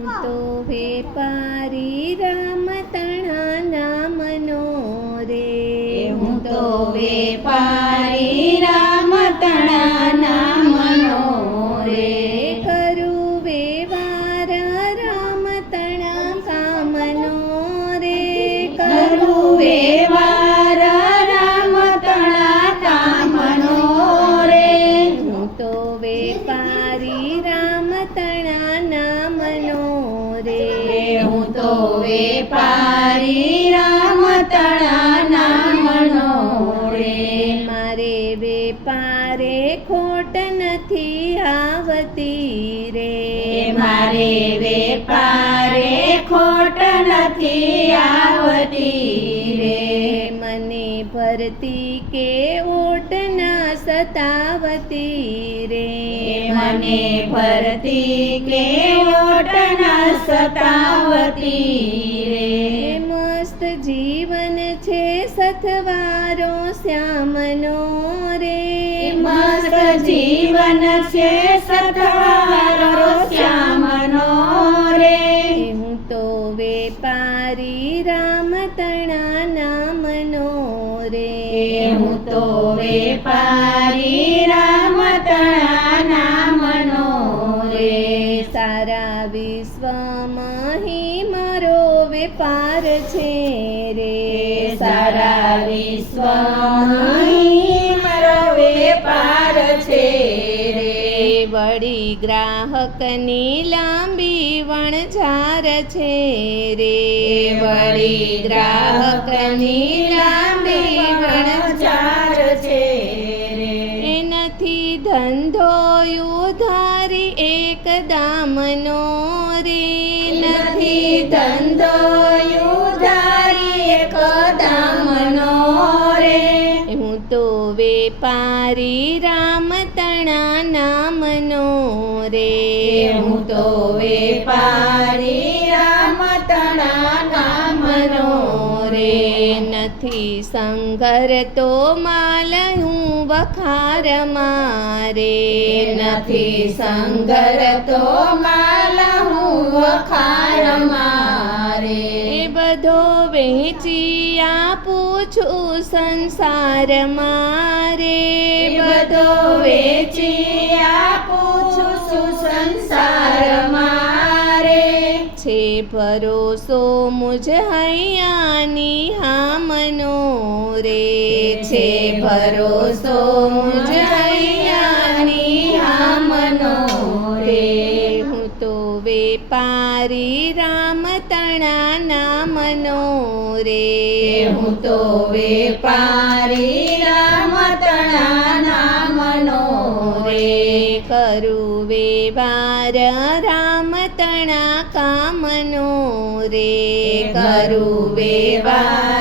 તો વેપારી રામ તણા નામનો રે, હું તો વેપારી રામ તણા નામનો રે, કરું વ્યવહાર રામ તણા કામનો રે, કરું વ્યવહાર રામ તણા કામનો રે, હું તો વેપારી રામ તણા નામનો રે, હું તો વેપારી રામ તણા નામનો રે, મારે વેપારે ખોટ નથી આવતી રે, મારે વેપારે ખોટ નથી આવતી રે, મને ભરતી કે ઓટ ના સતાવતી રે, મને ભરતી કે ઓટ ના સતાવતી રે, મસ્ત જીવન છે સથવારો શ્યામનો રે, મસ્ત જીવન છે સથવારો શ્યામનો રે, હું તો વેપારી રામ તણા નામનો રે, હું તો વેપારી રામ તણા નામનો રે, સારા વિશ્વમાં મારો વેપાર છે રે, સારા વિશ્વમાં મારો વેપાર છે રે, વળી ગ્રાહકની લાંબી વણઝાર છે રે, વળી ગ્રાહકની લાંબી વણઝાર છે રે, એનાથી ધંધો ઉધારી એક દામનો રે, નથી ધંધો ઉધારી એક દામનો રે, હું તો વેપારી રામ તણા નામનો રે, હું તો વેપારી રામ તણા નામનો રે, નથી સંગર તો માલ હું વખાર મારે, નથી સંગર તો માલ હું વખાર મારે, એ બધો વેચી આપું છું સંસાર મારે, બધો વેચી આપું છું સંસાર મારે, છે ભરોસો મુજ હૈયાની હામનો રે, છે ભરોસો મુજ હૈયાની હામનો રે, હું તો વેપારી રામ તણા નામનો રે, હું તો વેપારી રામ તણા નામનો રે, કરું વ્યવહાર રામ તણા કામનો રે, કરું વ્યવહાર